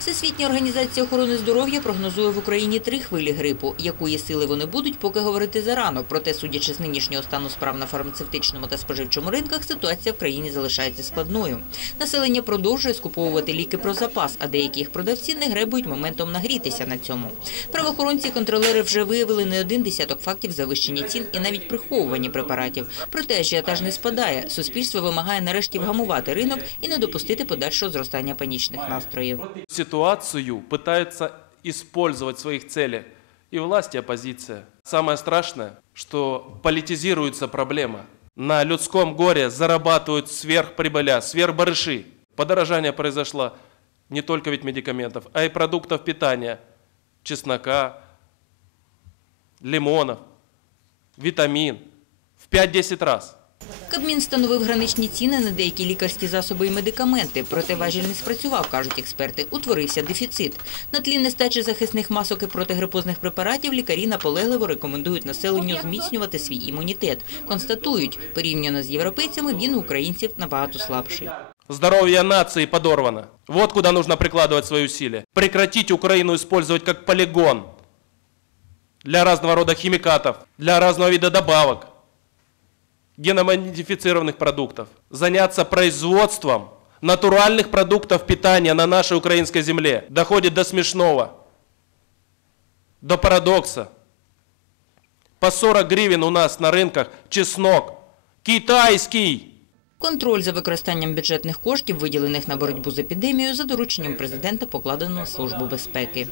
Всесвітня організація охорони здоров'я прогнозує в Україні три хвилі грипу. Якої сили вони будуть, поки говорити зарано. Проте, судячи з нинішнього стану справ на фармацевтичному та споживчому ринках, ситуація в країні залишається складною. Населення продовжує скуповувати ліки про запас, а деякі їх продавці не гребують моментом нагрітися на цьому. Правоохоронці і контролери вже виявили не один десяток фактів завищення цін і навіть приховування препаратів. Проте ажіотаж не спадає. Суспільство вимагає нарешті вгамувати ринок і не допустити подальшого зростання панічних настроїв. Ситуацию пытаются использовать в своих целях и власть, и оппозиция. Самое страшное, что политизируется проблема. На людском горе зарабатывают сверхприбыля, сверхбарыши. Подорожание произошло не только ведь медикаментов, а и продуктов питания, чеснока, лимонов, витамин в 5-10 раз. Кабмін встановив граничні ціни на деякі лікарські засоби і медикаменти. Проте важіль не спрацював, кажуть експерти. Утворився дефіцит. На тлі нестачі захисних масок і протигрипозних препаратів лікарі наполегливо рекомендують населенню зміцнювати свій імунітет. Констатують, порівняно з європейцями, він українців набагато слабший. Здоровье нации подорвано. Вот куда нужно прикладывать свои усилия. Прекратить Украину использовать как полигон для разного рода химикатов, для разного вида добавок, геномодифицированных продуктов. Заняться производством натуральных продуктов питания на нашей украинской земле. Доходит до смешного, до парадокса. По 40 гривен у нас на рынках чеснок. Китайский. Контроль за використанням бюджетних коштів, виділених на боротьбу з епідемією, за дорученням президента покладено на Службу безпеки.